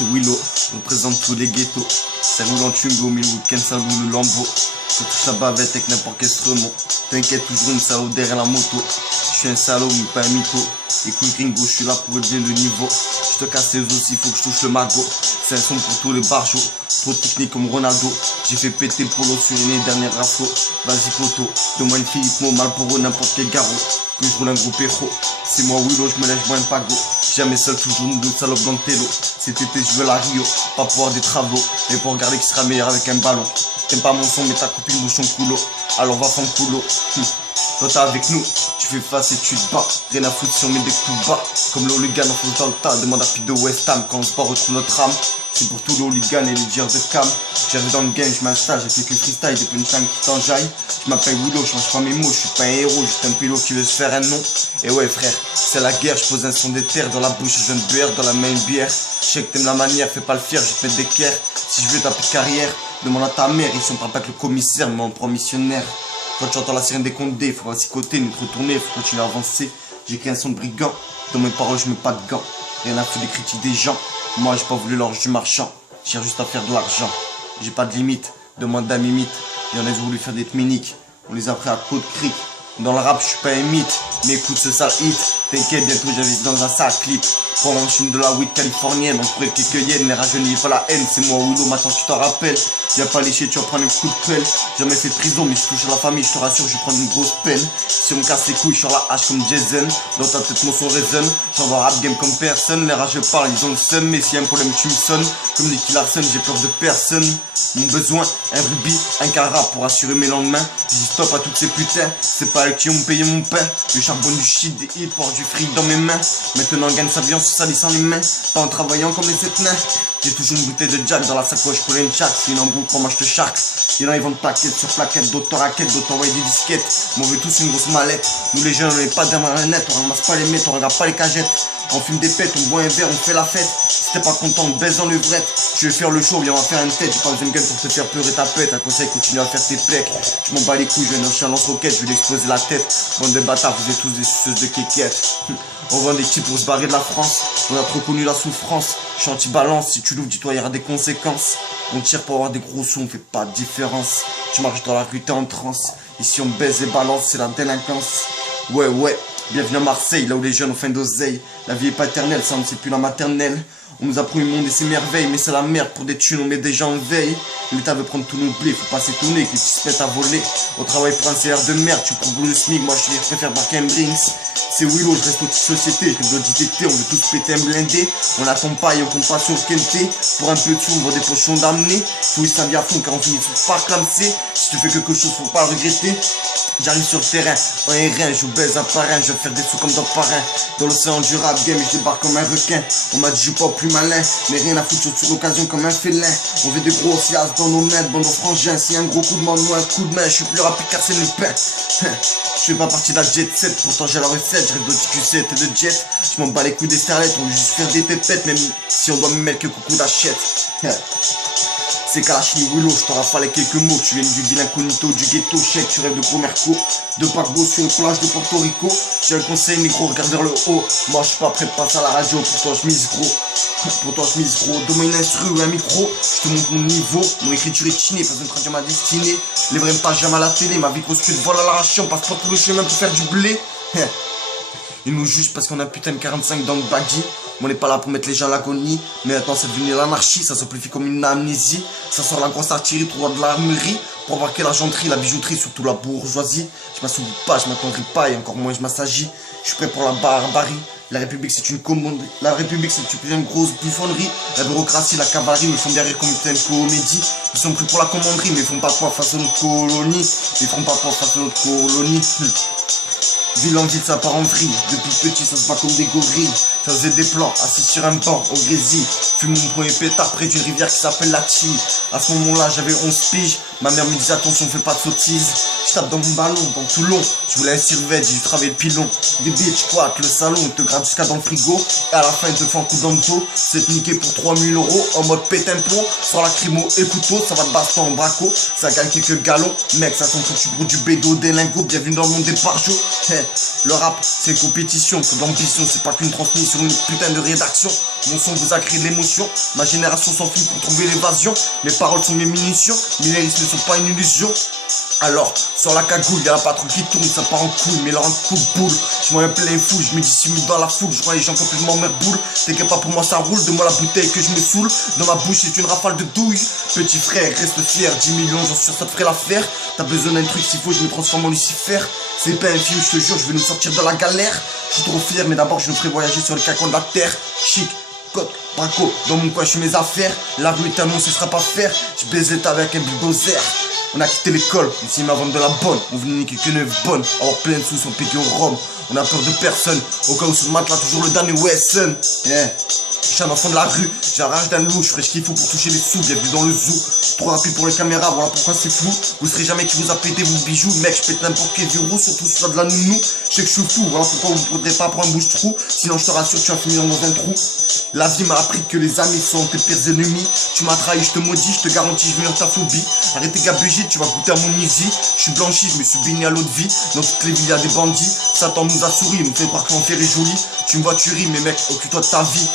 c'est Willow, je représente tous les ghettos. C'est roulant Chungo, mais le week-end ça loue le lambeau. Je touche la bavette avec n'importe quel instrument. T'inquiète, toujours une salaud derrière la moto. Je suis un salaud, mais pas un mytho. Écoute gringo, je suis là pour élever le niveau. Je te casse les os, il faut que je touche le magot. C'est un son pour tous les barjots. Trop technique comme Ronaldo. J'ai fait péter le polo sur les dernières raflos. Vas-y poto, donne-moi une Philippe Mo, Malboro, n'importe quel garrot. Que je roule un gros péro. C'est moi Willow, je me lève, je bois un pago. Jamais seul, toujours une autre salope dans le télo. Cet été je veux la Rio, pas pour avoir des travaux, mais pour regarder qui sera meilleur avec un ballon. T'aimes pas mon son mais ta copine bouge ton coulo. Alors va fendre coulo. Toi t'es avec nous, tu fais face et tu te bats. Rien à foutre si on met des coups bas. Comme l'hooligan on fonce dans le tas. Demande à Pete de West Ham quand on se bat retrouve notre âme. C'est pour tous les hooligans et les dires de cam. J'arrive dans le game, je m'installe, j'ai quelques freestyle, des punchlines qui t'enjaillent. Je m'appelle Willow, je change pas mes mots, je suis pas un héros, juste un pilote qui veut se faire un nom. Et ouais frère, c'est la guerre, je pose un son des terres dans la bouche, je viens de bière, dans la main une bière. Je sais que t'aimes la manière, fais pas le fier, je vais te mettre d'équerre. Si je veux ta petite carrière, demande à ta mère, ils sont pas avec le commissaire, mais on prend missionnaire. Quand tu entends la sirène des condés, faut s'y côté, nous retourner, faut continuer à avancer. J'écris un son de brigand, dans mes paroles je mets pas de gants. Rien à foutre des critiques des gens, moi j'ai pas voulu l'orge du marchand. Je cherche juste à faire de l'argent, j'ai pas de limite, demande à Mimite. Y'en a voulu faire des tminiques, on les a pris à Côte Creek. Dans le rap je suis pas un mythe, mais écoute ce sale hit. T'inquiète, bientôt j'invite dans un sale clip. Pendant je fume de la weed californienne, on pourrait quelques yens, les rajeunis pas la haine. C'est moi Willow, maintenant tu t'en rappelles. Viens pas lécher, tu vas prendre un coup de pelle. Jamais fait de prison, mais je touche à la famille, je te rassure, je vais prendre une grosse peine. Si on me casse les couilles, sur la hache comme Jason. Dans ta tête mon son résonne, j'envoie rap game comme personne. Les rageux parlent, ils ont le seum, mais s'il y a un problème tu me sonnes. Comme Nicky Larson, j'ai peur de personne. Mon besoin, un rubis, un cara pour assurer mes lendemains. Je dis stop à toutes ces putains, c'est pas elles qui ont payé mon pain. Le charbon du shit, des hits, porte du fric dans mes mains. Maintenant gagne sa vie en se salissant les mains, pas en travaillant comme les sept nains. J'ai toujours une bouteille de Jack dans la sacoche pour une chatte. Si une embrouille pour moi je te charque. Il y en a ils vendent plaquettes sur plaquettes, d'autres raquettes, d'autres envoient des disquettes. Mais on veut tous une grosse mallette. Nous les jeunes on n'est pas derrière la net, on ramasse pas les mètres, on regarde pas les cagettes. On fume des pètes, on boit un verre, on fait la fête. Si t'es pas content, on baise dans le vrette. Je vais faire le show, viens on va faire une tête. J'ai pas besoin de gueule pour te faire pleurer ta pète. Un conseil, continue à faire tes plecs. Je m'en bats les couilles, je viens d'un lance-roquette, je vais lui exploser la tête. Bande de bâtards, vous êtes tous des suceuses de kékettes. On vend des petits pour se barrer de la France. On a trop connu la souffrance. Je suis anti-balance, si tu l'ouvres, dis-toi, il y aura des conséquences. On tire pour avoir des gros sons, on fait pas de différence. Tu marches dans la rue, t'es en transe. Ici on baise et balance, c'est la délinquance. Ouais, bienvenue à Marseille, là où les jeunes ont faim d'oseille. La vie est paternelle, ça ne c'est plus la maternelle. On nous a promis le monde et ses merveilles, mais c'est la merde, pour des thunes on met des gens en veille. L'État veut prendre tous nos blés, faut pas s'étonner que les petits se mettent à voler. On travaille pour un CR de merde, tu prends le SMIC, moi je préfère Bark Brinks. C'est Willow, je reste petite société, je rêve d'ITT, on veut tous péter un blindé. On attend pas et on compte pas sur Kenté. Pour un peu de sous, on vend des pochons d'amener. Faut y s'habiller à fond car on finit par clamser. Si tu fais quelque chose, faut pas le regretter. J'arrive sur le terrain, en R1, je vous baise un parrain, je vais faire des sous comme dans le parrain. Dans l'océan du rap game, je débarque comme un requin. On m'a dit je pas plus malin, mais rien à foutre sur l'occasion comme un félin. On veut des gros sias dans nos mains, dans nos frangins. Si un gros coup de main ou un coup de main, je suis plus rapide car c'est le pain. Je fais pas partie de la jet set, pourtant j'ai la recette, je rêve d'OTQ7 et de jet. Je m'en bats les couilles des starlettes, on veut juste faire des pépettes, même si on doit me mettre que coucou d'achète. C'est Kalachni Willow, je te rafale quelques mots. Tu viens du ville incognito, du ghetto, chèque, tu rêves de gros merco. De paquebot sur une plage de Porto Rico. J'ai un conseil négro, regarde vers le haut. Moi je suis pas prêt de passer à la radio, pour toi je mise gros. Pour toi je mise gros, donne-moi une instru ou un micro. Je te montre mon niveau, mon écriture est chinée, pas besoin de traduire ma destinée. Les vrais pages jamais à la télé, ma vie construite vole à l'arraché, on passe pas tout le chemin pour faire du blé. Ils nous jugent parce qu'on a un putain de 45 dans le baggy. On n'est pas là pour mettre les gens à l'agonie. Mais maintenant c'est devenu l'anarchie, ça s'amplifie comme une amnésie. Ça sort la grosse artillerie, trop de l'armurerie. Pour avoir que l'argenterie, la bijouterie, surtout la bourgeoisie. Je m'assoupis pas, je m'attendrai pas et encore moins je m'assagis. Je suis prêt pour la barbarie. La République c'est une commanderie. La République c'est une grosse buffonnerie. La bureaucratie, la cavalerie me font derrière comme une comédie. Ils sont pris pour la commanderie mais ils font pas quoi face à notre colonie. Ils feront pas quoi face à notre colonie. Ville en ville ça part en vrille. Depuis petit ça se bat comme des gorilles. Ça faisait des plans, assis sur un banc au Grésil. Fume mon premier pétard près d'une rivière qui s'appelle la Chille. À ce moment-là j'avais 11 piges. Ma mère me disait attention fais pas de sottises. Je tape dans mon ballon, dans Toulon. Je voulais un survêt, j'ai dû travailler le pilon. Des bitches quoi, le salon, ils te grattent jusqu'à dans le frigo. Et à la fin ils te font un coup dans le dos. C'est niqué pour 3000 € en mode pète un plomb. Sans lacrymo et couteau, ça va de baston en braco. Ça gagne quelques galons. Mec ça tombe que tu brûles du bédo, des lingots. Bienvenue dans le monde des parjots. Le rap c'est une compétition, faut de l'ambition, c'est pas qu'une transmission. sur une putain de rédaction. Mon son vous a créé de l'émotion. Ma génération s'enfuit pour trouver l'évasion. Mes paroles sont mes munitions. Mes lyrics ne sont pas une illusion. Alors, sur la cagoule, y'a la patrouille qui tourne, ça part en couille, mais leur un coup de boule. Je m'en plein fou, je me dissimule dans la foule, je vois les gens complètement merboule. T'inquiète pas pour moi ça roule, de moi la bouteille que je me saoule. Dans ma bouche c'est une rafale de douille. Petit frère, reste fier, 10 millions, j'en suis sûr ça te ferait l'affaire. T'as besoin d'un truc s'il faut, je me transforme en Lucifer. C'est pas un film, je te jure, je vais nous sortir de la galère. Je suis trop fier, mais d'abord je me ferai voyager sur les cacons de la terre. Chic, coq, braco, dans mon coin je fais mes affaires. La rue est un nom, ce sera pas faire. Je baise l'état avec un bulldozer. On a quitté l'école, on s'y met à vendre de la bonne. On venait niquer que 9 bonnes, avoir plein de sous sans péter au rhum. On a peur de personne, au cas où sur le matelas toujours le dernier Wesson. Yeah. Je suis un enfant de la rue, j'ai la rage d'un loup, je ferai ce qu'il faut pour toucher les sous, bienvenue dans le zoo. Trop rapide pour les caméras, voilà pourquoi c'est flou. Vous serez jamais qui vous a pété vos bijoux, mec, je pète n'importe quel verrou, surtout si tu as de la nounou. Je sais que je suis fou, voilà pourquoi vous ne pourrez pas prendre un bouche-trou, sinon je te rassure, tu vas finir dans un trou. La vie m'a appris que les amis sont tes pires ennemis. Tu m'as trahi, je te maudis, je te garantis, je vais dans ta phobie. Arrête tes gabegies, tu vas goûter à mon easy. Je suis blanchi, je me suis baigné à l'eau de vie. Dans toutes les villes y'a des bandits. Satan nous a souri, nous fait croire que l'enfer est joli. Tu me vois, tu ris, mais mec, occupe-toi de ta vie.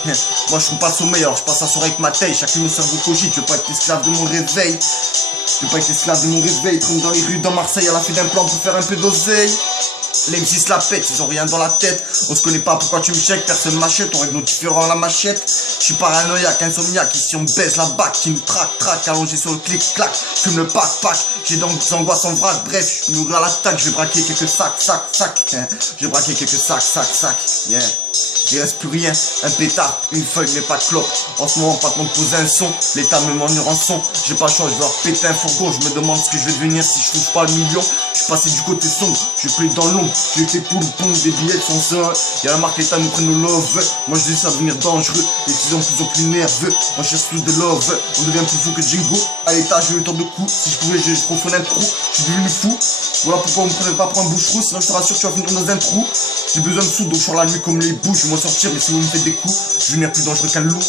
Moi je trouve pas sommeil, alors je passe la soirée avec ma taille. Chacun mon cerveau cogite, je veux pas être esclave de mon réveil. Je veux pas être esclave de mon réveil. Traîne dans les rues, dans Marseille, à la fin d'un plan pour faire un peu d'oseille. Les M6 se la pètent, ils ont rien dans la tête. On se connaît pas, pourquoi tu me check? Personne m'achète, on règle nos différents à la machette. Je suis paranoïaque, insomniaque, ici on baisse la bac. Qui me traque, allongé sur le clic-clac. Fume le pack, j'ai donc des angoisses en vrac. Bref, je mourrai à l'attaque, je vais braquer quelques sacs. Je vais braquer quelques sacs. Yeah. Il reste plus rien, un pétard, une feuille mais pas de clope. En ce moment pas de poser un son, l'état me mène en rançon. J'ai pas le choix, je vais leur péter un fourgon. Je me demande ce que je vais devenir si je touche pas le million. Je suis passé du côté sombre, je plais dans l'ombre. J'ai été pour le pont, des billets sont seuls. Y'a la marque, l'état nous prenne nos love. Moi je dis ça devenir dangereux, les petits en plus en plus nerveux. On cherche plus de love, on devient plus fou que Jingo. À l'état j'ai eu tant de coups, si je pouvais je trop un trou. Je suis devenu fou, voilà pourquoi on me prenait pas pour un bouche-trou. Sinon je te rassure tu vas finir dans un trou. J'ai besoin de sous donc je sors la nuit comme les bouches. Je vais m'en sortir mais si vous me faites des coups, je vais venir plus dangereux qu'un loup.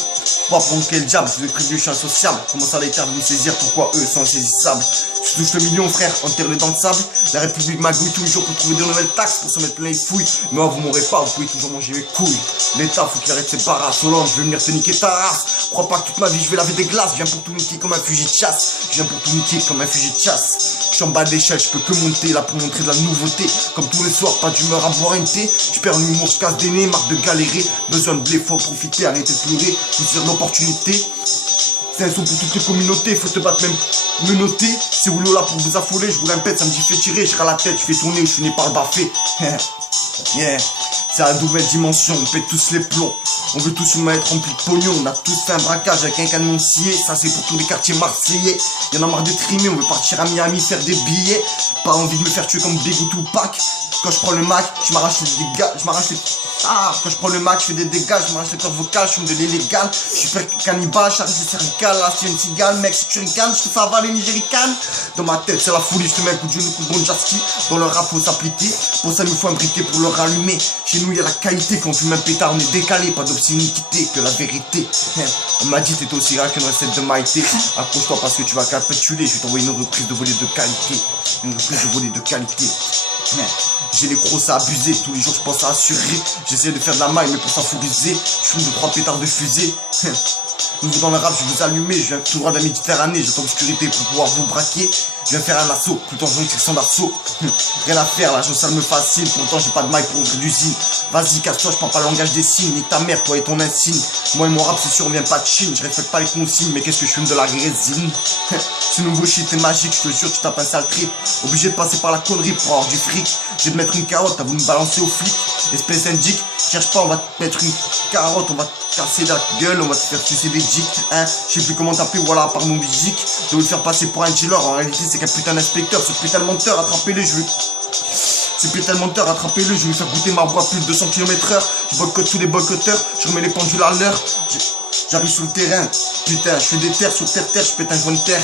Pas prendre quel diable, je vais prévenir, je suis insociable. Comment ça les terres vous me saisir, pourquoi eux sont insaisissables? Je touche le million frère, enterre-le dans le sable. La République magouille tous les jours pour trouver de nouvelles taxes, pour se mettre plein les fouilles. Mais moi vous m'aurez pas, vous pouvez toujours manger mes couilles. L'État faut qu'il arrête ses barrasses. Hollande, je vais venir te niquer ta race. Crois pas que toute ma vie je vais laver des glaces. Je viens pour tout niquer comme un fusil de chasse. Je viens pour tout niquer comme un fusil de chasse. Je suis en bas de l'échelle, je peux que monter là pour montrer de la nouveauté. Comme tous les soirs, pas d'humeur à boire un thé. Je perds l'humour, je casse des nez, marre de galérer. Besoin de blé, faut en profiter, arrêter de pleurer. Faut saisir l'opportunité. C'est un son pour toutes les communautés, faut te battre même me noter. C'est Woulo là pour vous affoler, je vous répète, ça me dit fait tirer, je serai à la tête, je fais tourner, je finis par le baffer. Yeah, c'est la nouvelle dimension, on pète tous les plombs. On veut tous nous être remplis de pognon, on a tous fait un braquage avec un canon scié. Ça c'est pour tous les quartiers marseillais. Y'en a marre de trimer, on veut partir à Miami faire des billets. Pas envie de me faire tuer comme Big ou Tupac. Quand je prends le Mac, je m'arrache les dégâts, quand je prends le Mac, je fais des dégâts, je m'arrache les cordes vocales, je fume de l'illégal. Je suis super cannibale, j'arrive les cervicales, là c'est une cigale, mec, si tu ricanes, je te fais avaler une géricaine. Dans ma tête, c'est la folie, je te mets un coup de genou, coup de bon jaski. Dans le rap, faut s'appliquer, pour ça il me faut un briquet pour le rallumer. Chez nous, y'a la qualité, quand on fume un pétard, on est décalé, pas d'obscénité, que la vérité. On m'a dit, t'es aussi rare qu'une recette de Maïté. Accroche-toi parce que tu vas capituler, je vais t'envoyer une reprise de volée de qualité. Une reprise de volée de qualité. J'ai les crocs à abuser, tous les jours je pense à assurer. J'essaie de faire de la maille mais pour s'infuriser, je fume 2-3 pétards de fusée. Nouveau dans le rap, je vais vous allumer, je viens tout droit de la Méditerranée, j'attends l'obscurité pour pouvoir vous braquer. Je viens faire un assaut, tout en jouant une section d'assaut. Rien à faire, la chose ça me fascine, pourtant j'ai pas de maille pour ouvrir d'usine. Vas-y, casse-toi, je parle pas le langage des signes, ni ta mère, toi et ton insigne. Moi et mon rap, c'est sûr, on vient pas de Chine, je respecte pas les consignes, mais qu'est-ce que je fume de la résine. Ce nouveau shit est magique, je te jure, tu tapes un sale trip. Obligé de passer par la connerie pour avoir du fric. Je vais te mettre une carotte, t'as voulu me balancer au flic. Espèce indique, cherche pas, on va te mettre une carotte, on va te casser la gueule, on va te faire sucer des dicks, hein. Je sais plus comment t'appeler, voilà, par mon musique. Je vais le faire passer pour un dealer, en réalité c'est qu'un putain d'inspecteur, ce putain de menteur, attrapez-le, je vais... Ce putain de menteur, attrapez-le, je vais lui faire goûter ma voix plus de 200 km/h. Je boycotte tous les boycotteurs, je remets les pendules à l'heure. J'arrive sur le terrain, putain, je fais des terres sur terre, je pète un joint de terre.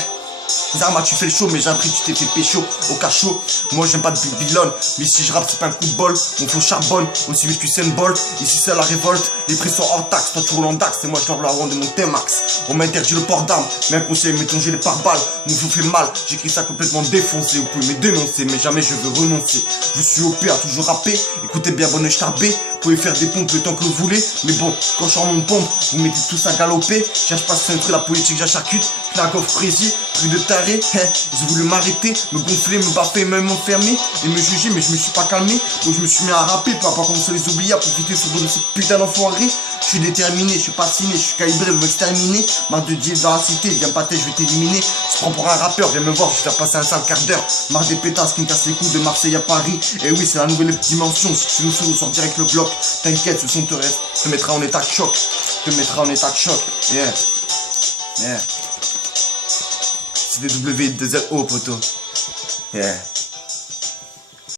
Zarma, tu fais le show, mais j'ai appris que tu t'es fait pécho au cachot. Moi j'aime pas de Babylone, mais si je rappe c'est pas un coup de bol. Mon flow charbonne, aussi vite que Usain Bolt. Ici c'est la révolte, les prix sont hors taxe. Toi tu roules en dax, et moi je dors la ronde de mon T-Max. On m'a interdit le port d'armes, mais un conseil m'est tongé les pare-balles. Mon flow fait mal, j'écris ça complètement défoncé. Vous pouvez me dénoncer, mais jamais je veux renoncer. Je suis OP à toujours rapper, écoutez bien bonne starbé. Vous pouvez faire des pompes le temps que vous voulez, mais bon, quand je sors mon pompe, vous mettez tous à galoper. Cherche pas ce truc, la politique j'acharcute. Claque off crazy, truc de taré. Ils ont voulu m'arrêter, me gonfler, me baffer, même m'enfermer et me juger, mais je me suis pas calmé. Donc je me suis mis à rapper, peu importe comment ça les oublier, à profiter sur de ces putains d'enfoirés. Je suis déterminé, je suis fasciné, je suis calibré, me exterminer. Marre de dire dans la cité, viens pas je vais t'éliminer. Tu prends pour un rappeur, viens me voir, je vais faire passer un sale quart d'heure. Marre des pétasses qui me cassent les coups de Marseille à Paris. Et oui, c'est la nouvelle dimension. Si tu nous sors direct le bloc, t'inquiète, ce son te mettra en état de choc. Te mettra en état de choc. Yeah. Yeah. C'est des W2LO, poteau. Yeah.